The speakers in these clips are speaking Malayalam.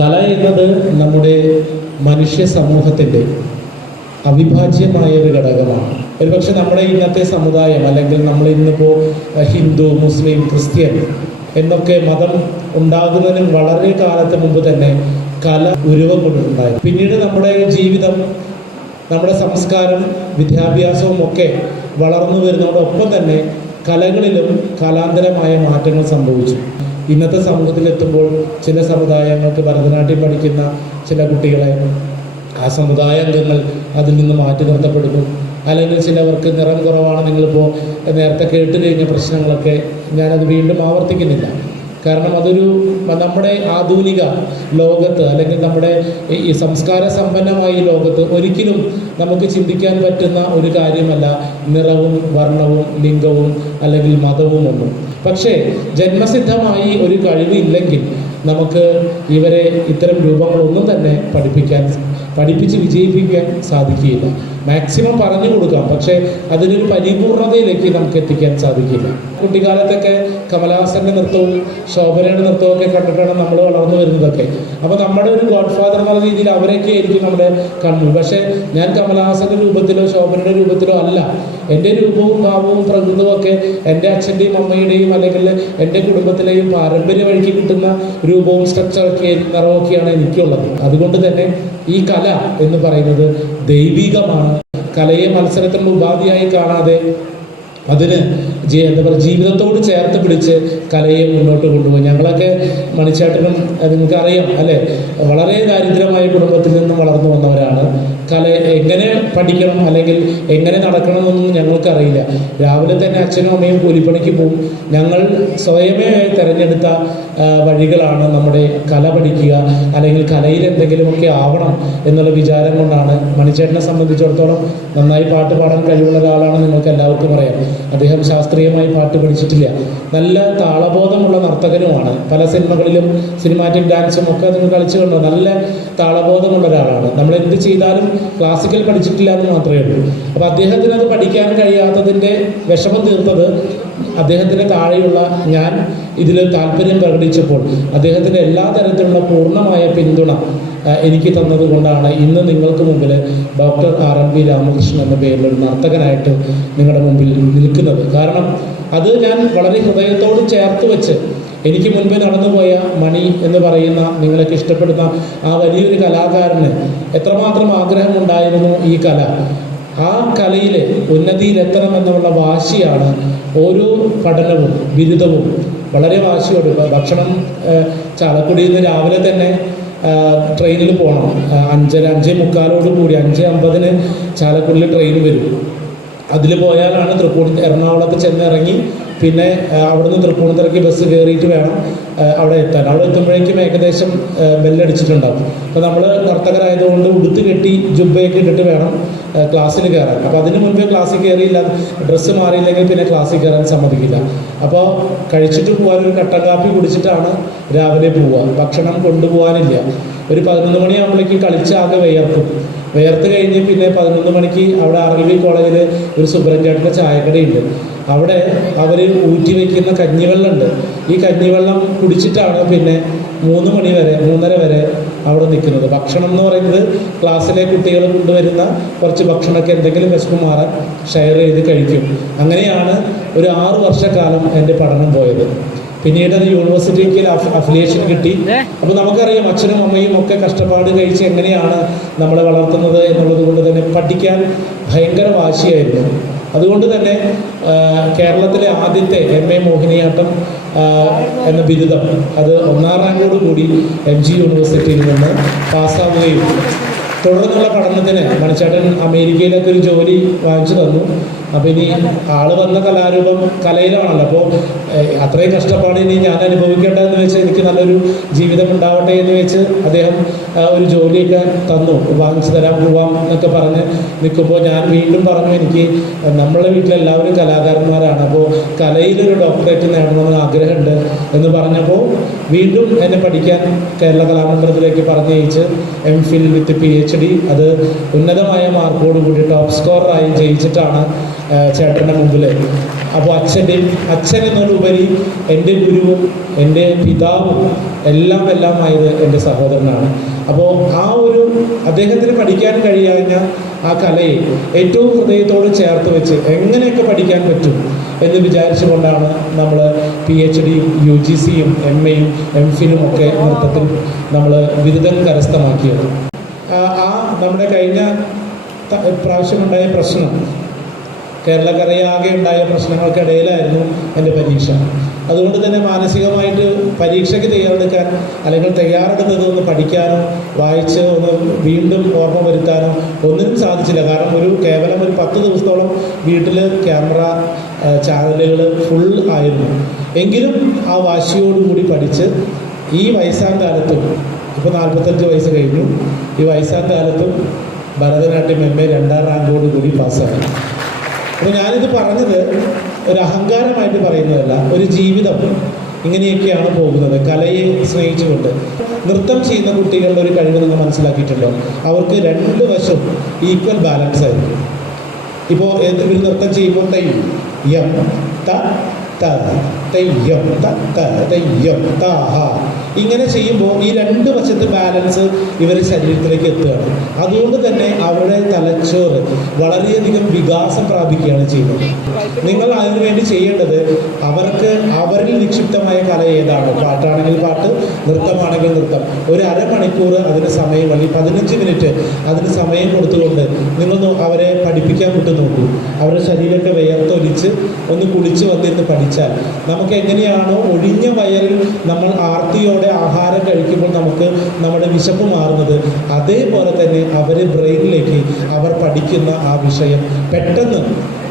കല എന്നത് നമ്മുടെ മനുഷ്യ സമൂഹത്തിന്റെ അവിഭാജ്യമായ ഒരു ഘടകമാണ്. ഒരുപക്ഷെ നമ്മുടെ ഇന്നത്തെ സമുദായം അല്ലെങ്കിൽ നമ്മൾ ഇന്നിപ്പോൾ ഹിന്ദു മുസ്ലിം ക്രിസ്ത്യൻ എന്നൊക്കെ മതം ഉണ്ടാകുന്നതിന് വളരെ കാലത്ത് മുമ്പ് തന്നെ കല ഉരുവം കൊണ്ടിട്ടുണ്ടായി പിന്നീട് നമ്മുടെ ജീവിതം നമ്മുടെ സംസ്കാരം വിദ്യാഭ്യാസവും ഒക്കെ വളർന്നു വരുന്നതോടൊപ്പം തന്നെ കലകളിലും കലാന്തരമായ മാറ്റങ്ങൾ സംഭവിച്ചു. ഇന്നത്തെ സമൂഹത്തിലെത്തുമ്പോൾ ചില സമുദായങ്ങൾക്ക് ഭരതനാട്യം പഠിക്കുന്ന ചില കുട്ടികളെ ആ സമുദായ അംഗങ്ങൾ അതിൽ നിന്ന് മാറ്റി നിർത്തപ്പെടുന്നു. അല്ലെങ്കിൽ ചിലവർക്ക് നിറം കുറവാണ്. നിങ്ങളിപ്പോൾ നേരത്തെ കേട്ട് കഴിഞ്ഞ പ്രശ്നങ്ങളൊക്കെ ഞാനത് വീണ്ടും ആവർത്തിക്കുന്നില്ല. കാരണം അതൊരു നമ്മുടെ ആധുനിക ലോകത്ത് അല്ലെങ്കിൽ നമ്മുടെ ഈ സംസ്കാര സമ്പന്നമായ ലോകത്ത് ഒരിക്കലും നമുക്ക് ചിന്തിക്കാൻ പറ്റുന്ന ഒരു കാര്യമല്ല നിറവും വർണവും ലിംഗവും അല്ലെങ്കിൽ മതവും ഒന്നും. പക്ഷേ ജന്മസിദ്ധമായി ഒരു കഴിവ് ഇല്ലെങ്കിൽ നമുക്ക് ഇവരെ ഇത്തരം രൂപങ്ങളൊന്നും തന്നെ പഠിപ്പിക്കാൻ പഠിപ്പിച്ച് വിജയിപ്പിക്കാൻ സാധിക്കുകയില്ല. മാക്സിമം പറഞ്ഞു കൊടുക്കാം. പക്ഷേ അതിനൊരു പരിപൂർണതയിലേക്ക് നമുക്ക് എത്തിക്കാൻ സാധിക്കില്ല. കുട്ടിക്കാലത്തൊക്കെ കമലഹാസന്റെ നൃത്തവും ശോഭനയുടെ നൃത്തവും ഒക്കെ കണ്ടിട്ടാണ് നമ്മൾ വളർന്നു വരുന്നതൊക്കെ. അപ്പോൾ നമ്മുടെ ഒരു ഗോഡ് ഫാദർ എന്നുള്ള രീതിയിൽ അവരൊക്കെ ആയിരിക്കും നമ്മുടെ കണ്ണു പക്ഷെ ഞാൻ കമലഹാസന്റെ രൂപത്തിലോ ശോഭനയുടെ രൂപത്തിലോ അല്ല. എന്റെ രൂപവും ഭാവവും പ്രകൃതവും ഒക്കെ എന്റെ അച്ഛന്റെയും അമ്മയുടെയും അല്ലെങ്കിൽ എന്റെ കുടുംബത്തിലെയും പാരമ്പര്യ വഴിക്ക് കിട്ടുന്ന രൂപവും സ്ട്രക്ചറൊക്കെ നിറവൊക്കെയാണ് എനിക്കുള്ളത്. അതുകൊണ്ട് തന്നെ ഈ കല എന്ന് പറയുന്നത് ദൈവികമാണ്. കലയെ മത്സരത്തിനുള്ള ഉപാധിയായി കാണാതെ അതിന് എന്താ പറയുക ജീവിതത്തോട് ചേർത്ത് പിടിച്ച് കലയെ മുന്നോട്ട് കൊണ്ടുപോകും. ഞങ്ങളൊക്കെ മണിച്ചേട്ടനും നിങ്ങൾക്ക് അറിയാം അല്ലേ? വളരെ ദാരിദ്ര്യമായ കുടുംബത്തിൽ നിന്നും വളർന്നു വന്നവരാണ്. കല എങ്ങനെ പഠിക്കണം അല്ലെങ്കിൽ എങ്ങനെ നടക്കണമെന്നൊന്നും ഞങ്ങൾക്കറിയില്ല. രാവിലെ തന്നെ അച്ഛനും അമ്മയും കൂലിപ്പണിക്ക് പോകും ഞങ്ങൾ സ്വയമേ തിരഞ്ഞെടുത്ത വഴികളാണ് നമ്മുടെ കല പഠിക്കുക അല്ലെങ്കിൽ കലയിൽ എന്തെങ്കിലുമൊക്കെ ആവണം എന്നുള്ള വിചാരം കൊണ്ടാണ് മണിച്ചേട്ടനെ സംബന്ധിച്ചിടത്തോളം നന്നായി പാട്ട് പാടാൻ കഴിവുള്ള ഒരാളാണ് നിങ്ങൾക്ക് എല്ലാവർക്കും അറിയാം. അദ്ദേഹം ശാസ്ത്രീയമായി പാട്ട് പഠിച്ചിട്ടില്ല. നല്ല താളബോധമുള്ള നർത്തകനുമാണ്. പല സിനിമകളിലും സിനിമാറ്റിക് ഡാൻസും ഒക്കെ നിങ്ങൾ കളിച്ചു കണ്ടു? നല്ല താളബോധമുള്ള ഒരാളാണ്. നമ്മൾ എന്ത് ചെയ്താലും ക്ലാസിക്കൽ പഠിച്ചിട്ടില്ല എന്ന് മാത്രമേ ഉള്ളൂ. അപ്പോൾ അദ്ദേഹത്തിന് അത് പഠിക്കാൻ കഴിയാത്തതിന്റെ വിഷമം തീർത്തത് അദ്ദേഹത്തിന് താഴെയുള്ള ഞാൻ ഇതിൽ താല്പര്യം പ്രകടിച്ചപ്പോൾ അദ്ദേഹത്തിന്റെ എല്ലാ തരത്തിലുള്ള പൂർണമായ പിന്തുണ എനിക്ക് തന്നതുകൊണ്ടാണ് ഇന്ന് നിങ്ങൾക്ക് മുമ്പിൽ doctor R M P Ramakrishnan എന്ന പേരിൽ ഒരു നർത്തകനായിട്ട് നിങ്ങളുടെ മുമ്പിൽ നിൽക്കുന്നത്. കാരണം അത് ഞാൻ വളരെ ഹൃദയത്തോട് ചേർത്ത് വെച്ച് എനിക്ക് മുൻപേ നടന്നുപോയ മണി എന്ന് പറയുന്ന നിങ്ങളൊക്കെ ഇഷ്ടപ്പെടുന്ന ആ വലിയൊരു കലാകാരന് എത്രമാത്രം ആഗ്രഹമുണ്ടായിരുന്നു ഈ കല. ആ കലയിലെ ഉന്നതിയിലെത്തണം എന്നുള്ള വാശിയാണ് ഓരോ പഠനവും ബിരുദവും. വളരെ വാശിയോട്. ഭക്ഷണം ചാലക്കുടിയിൽ നിന്ന് രാവിലെ തന്നെ ട്രെയിനിൽ പോകണം അഞ്ചര അഞ്ചേ മുക്കാലോട് കൂടി അഞ്ച് അമ്പതിന് ചാലക്കുടിയിൽ ട്രെയിൻ വരും. അതിൽ പോയാലാണ് തൃപ്പൂണി എറണാകുളത്ത് ചെന്ന് ഇറങ്ങി പിന്നെ അവിടുന്ന് തൃപ്പൂണിത്തറയ്ക്ക് ബസ് കയറിയിട്ട് വേണം അവിടെ എത്താൻ. അവിടെ എത്തുമ്പോഴേക്കും ഏകദേശം ബെല്ലടിച്ചിട്ടുണ്ടാവും. അപ്പോൾ നമ്മൾ നർത്തകരായതുകൊണ്ട് ഉടുത്ത് കെട്ടി ജുബയൊക്കെ ഇട്ടിട്ട് വേണം ക്ലാസ്സിൽ കയറാൻ അപ്പോൾ അതിന് മുൻപേ ക്ലാസ്സിൽ കയറിയില്ല ഡ്രസ്സ് മാറിയില്ലെങ്കിൽ പിന്നെ ക്ലാസ്സിൽ കയറാൻ സമ്മതിക്കില്ല. അപ്പോൾ കഴിച്ചിട്ട് പോകാൻ ഒരു കട്ടൻ കാപ്പി കുടിച്ചിട്ടാണ് രാവിലെ പോവുക. ഭക്ഷണം കൊണ്ടുപോകാനില്ല. ഒരു പതിനൊന്ന് മണിയാകുമ്പോഴേക്കും കളിച്ച് ആകെ വിയർക്കും. വിയർത്ത് കഴിഞ്ഞ് പിന്നെ പതിനൊന്ന് മണിക്ക് അവിടെ ആർ വി കോളേജിൽ ഒരു സുബ്രഞ്ചേട്ടന്റെ ചായക്കടയുണ്ട്. അവിടെ അവർ ഊറ്റി വയ്ക്കുന്ന കഞ്ഞിവെള്ളമുണ്ട്. ഈ കഞ്ഞിവെള്ളം കുടിച്ചിട്ടാണ് പിന്നെ മൂന്ന് മണി വരെ മൂന്നര വരെ അവിടെ നിൽക്കുന്നത്. ഭക്ഷണം എന്ന് പറയുന്നത് ക്ലാസ്സിലെ കുട്ടികൾ കൊണ്ടുവരുന്ന കുറച്ച് ഭക്ഷണമൊക്കെ എന്തെങ്കിലും വിശപ്പ് മാറാൻ ഷെയർ ചെയ്ത് കഴിക്കും. അങ്ങനെയാണ് ഒരു ആറ് വർഷക്കാലം എന്റെ പഠനം പോയത്. പിന്നീട് അത് യൂണിവേഴ്സിറ്റിക്ക് അഫിലിയേഷൻ കിട്ടി. അപ്പോൾ നമുക്കറിയാം അച്ഛനും അമ്മയും ഒക്കെ കഷ്ടപ്പാട് കഴിച്ച് എങ്ങനെയാണ് നമ്മളെ വളർത്തുന്നത് എന്നുള്ളത് കൊണ്ട് തന്നെ പഠിക്കാൻ ഭയങ്കര വാശിയായിരുന്നു. അതുകൊണ്ട് തന്നെ കേരളത്തിലെ ആദ്യത്തെ എം എ മോഹിനിയാട്ടം എന്ന ബിരുദം. അത് ഒന്നാം റാങ്കോട് കൂടി എം ജി യൂണിവേഴ്സിറ്റിയിൽ നിന്ന് പാസ്സാവുകയും തുടർന്നുള്ള പഠനത്തിന് മണിച്ചേട്ടൻ അമേരിക്കയിലൊക്കെ ഒരു ജോലി വാങ്ങിച്ചു തന്നു. അപ്പോൾ ഇനി ആൾ വന്ന കലാരൂപം കലയിലാണല്ലോ. അപ്പോൾ അത്രയും കഷ്ടപ്പാട് ഇനി ഞാൻ അനുഭവിക്കേണ്ട എന്ന് വെച്ച് എനിക്ക് നല്ലൊരു ജീവിതം ഉണ്ടാവട്ടെ എന്ന് വെച്ച് അദ്ദേഹം ഒരു ജോലിയൊക്കെ തന്നു. വാങ്ങിച്ചു തരാം പോവാം എന്നൊക്കെ പറഞ്ഞ് നിൽക്കുമ്പോൾ ഞാൻ വീണ്ടും പറഞ്ഞു എനിക്ക് നമ്മളെ വീട്ടിലെല്ലാവരും കലാകാരന്മാരാണ്. അപ്പോൾ കലയിലൊരു ഡോക്ടറേറ്റ് നേടണമെന്ന് ആഗ്രഹമുണ്ട് എന്ന് പറഞ്ഞപ്പോൾ വീണ്ടും എന്നെ പഠിക്കാൻ കേരള കലാമണ്ഡലത്തിലേക്ക് പറഞ്ഞയച്ച് M Phil with P H D അത് ഉന്നതമായ മാർക്കോട് കൂടി ടോപ്പ് സ്കോററായി ജയിച്ചിട്ടാണ് ചേട്ടന്റെ മുമ്പിൽ അപ്പോൾ അച്ഛന്റെ അച്ഛൻ എന്നതിലുപരി എന്റെ ഗുരുവും എന്റെ പിതാവും എല്ലാം എല്ലാമായത് എന്റെ സഹോദരനാണ്. അപ്പോൾ ആ ഒരു അദ്ദേഹത്തിന് പഠിക്കാൻ കഴിയാഞ്ഞ ആ കലയെ ഏറ്റവും ഹൃദയത്തോട് ചേർത്ത് വെച്ച് എങ്ങനെയൊക്കെ പഠിക്കാൻ പറ്റും എന്ന് വിചാരിച്ചുകൊണ്ടാണ് നമ്മൾ പി എച്ച് ഡിയും യു ജി സിയും എം എയും എം ഫിനും ഒക്കെ നൃത്തത്തിൽ നമ്മൾ ബിരുദം കരസ്ഥമാക്കിയത്. ആ നമ്മുടെ കഴിഞ്ഞ പ്രാവശ്യമുണ്ടായ പ്രശ്നം. കേരളക്കരയാകെ ഉണ്ടായ പ്രശ്നങ്ങൾക്കിടയിലായിരുന്നു എന്റെ പരീക്ഷ. അതുകൊണ്ട് തന്നെ മാനസികമായിട്ട് പരീക്ഷയ്ക്ക് തയ്യാറെടുക്കാൻ അല്ലെങ്കിൽ തയ്യാറെടുത്തത് ഒന്ന് പഠിക്കാനോ വായിച്ച് ഒന്ന് വീണ്ടും ഓർമ്മ വരുത്താനോ ഒന്നിനും സാധിച്ചില്ല. കാരണം ഒരു കേവലം ഒരു പത്ത് ദിവസത്തോളം വീട്ടിൽ ക്യാമറ ചാനലുകൾ ഫുൾ ആയിരുന്നു. എങ്കിലും ആ വാശിയോടുകൂടി പഠിച്ച് ഈ വയസ്സാം കാലത്തും ഇപ്പോൾ നാൽപ്പത്തഞ്ച് വയസ്സ് കഴിഞ്ഞു. ഈ വയസ്സാം കാലത്തും ഭരതനാട്യം എം എ രണ്ടാം റാങ്കോട് കൂടി പാസ്സായി അപ്പോൾ ഞാനിത് പറഞ്ഞത് ഒരു അഹങ്കാരമായിട്ട് പറയുന്നതല്ല ഒരു ജീവിതം ഇങ്ങനെയൊക്കെയാണ് പോകുന്നത്. കലയെ സ്നേഹിച്ചുകൊണ്ട്. നൃത്തം ചെയ്യുന്ന കുട്ടികളുടെ ഒരു കഴിവ് നിങ്ങൾ മനസ്സിലാക്കിയിട്ടുണ്ടോ? അവർക്ക് രണ്ട് വശം ഈക്വൽ ബാലൻസ് ആയിരിക്കും. ഇപ്പോൾ ഒരു നൃത്തം ചെയ്യുമ്പോൾ തയ്യം യം ത തയ്യം ത തെയ്യം ത ഹ ഇങ്ങനെ ചെയ്യുമ്പോൾ ഈ രണ്ട് വശത്ത് ബാലൻസ് ഇവരുടെ ശരീരത്തിലേക്ക് എത്തുകയാണ്. അതുകൊണ്ട് തന്നെ അവരുടെ തലച്ചോറ് വളരെയധികം വികാസം പ്രാപിക്കുകയാണ് ചെയ്യുന്നത്. നിങ്ങൾ അതിനുവേണ്ടി ചെയ്യേണ്ടത് അവർക്ക് അവരിൽ നിക്ഷിപ്തമായ കല ഏതാണോ? പാട്ടാണെങ്കിൽ പാട്ട് നൃത്തമാണെങ്കിൽ നൃത്തം. ഒരു അരമണിക്കൂർ അതിന് സമയം അല്ലെങ്കിൽ പതിനഞ്ച് മിനിറ്റ് അതിന് സമയം കൊടുത്തുകൊണ്ട് നിങ്ങൾ അവരെ പഠിപ്പിക്കാൻ വിട്ടു നോക്കൂ. അവരുടെ ശരീരമൊക്കെ വിയർത്തൊലിച്ച് ഒന്ന് കുളിച്ച് വന്നിരുന്ന് പഠിച്ചാൽ നമുക്ക് എങ്ങനെയാണോ ഒഴിഞ്ഞ വയറിൽ നമ്മൾ ആർത്തിയോടെ ആഹാരം കഴിക്കുമ്പോൾ നമുക്ക് നമ്മുടെ വിശപ്പ് മാറുന്നത്. അതേപോലെ തന്നെ അവർ ബ്രെയിനിലേക്ക് അവർ പഠിക്കുന്ന ആ വിഷയം പെട്ടെന്ന്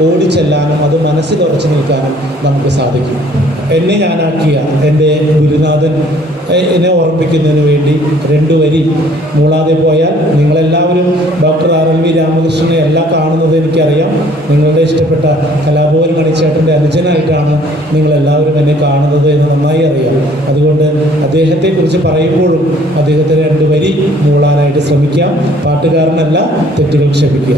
ഓടിച്ചെല്ലാനും അത് മനസ്സിൽ ഉറച്ചു നിൽക്കാനും നമുക്ക് സാധിക്കും. എന്നെ ഞാനാക്കിയ എന്റെ ഗുരുനാഥൻ എന്നെ ഓർമ്മിക്കുന്നതിന് വേണ്ടി രണ്ടു വരി മൂളാതെ പോയാൽ നിങ്ങളെല്ലാവരും ഡോക്ടർ ആർ എൽ വി രാമകൃഷ്ണനെ എല്ലാം കാണുന്നത് എനിക്കറിയാം. നിങ്ങളുടെ ഇഷ്ടപ്പെട്ട കലാഭവൻ മണിച്ചേട്ടന്റെ അനുജനായിട്ടാണ് നിങ്ങളെല്ലാവരും എന്നെ കാണുന്നത് എന്ന് നന്നായി അറിയാം. അതുകൊണ്ട് അദ്ദേഹത്തെക്കുറിച്ച് പറയുമ്പോഴും അദ്ദേഹത്തിന് രണ്ട് വരി മൂളാനായിട്ട് ശ്രമിക്കാം. പാട്ടുകാരനല്ല തെറ്റുകൾ ക്ഷമിക്കുക.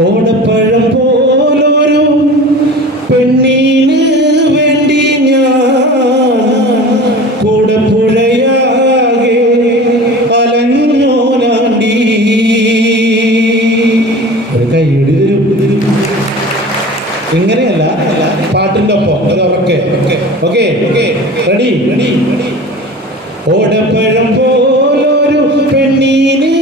ഓടപ്പഴം പോലൊരു പെണ്ണിന് ഒരു കൈയടി തരും. ഇങ്ങനെയല്ല പാട്ടിന്റെ ഒപ്പം. അത് ഉറക്കെ? Okay okay ready ready. ഓടപ്പഴം പോലൊരു പെണ്ണിന്